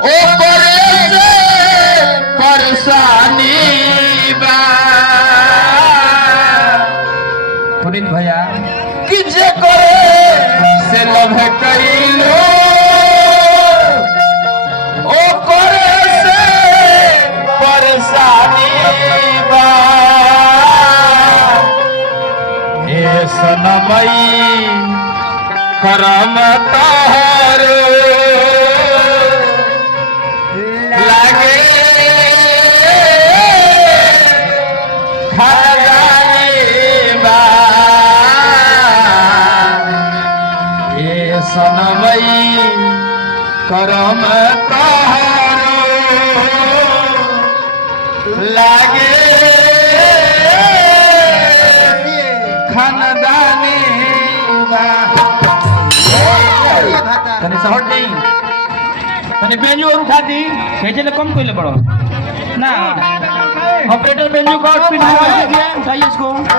ओ परेशानी बा पुनीत भैया कि जे करे से लभ कइलो ओ करे से परेशानी बा ए सनमई करम तोहरो लागे सनमई करम तोहरो लागे खानदानी तने सहट दी तने बेंजू और उठा दी भेजे ले कम कोइले पड़ो ना ऑपरेटर बेंजू का स्पीड में दिया चाहिए इसको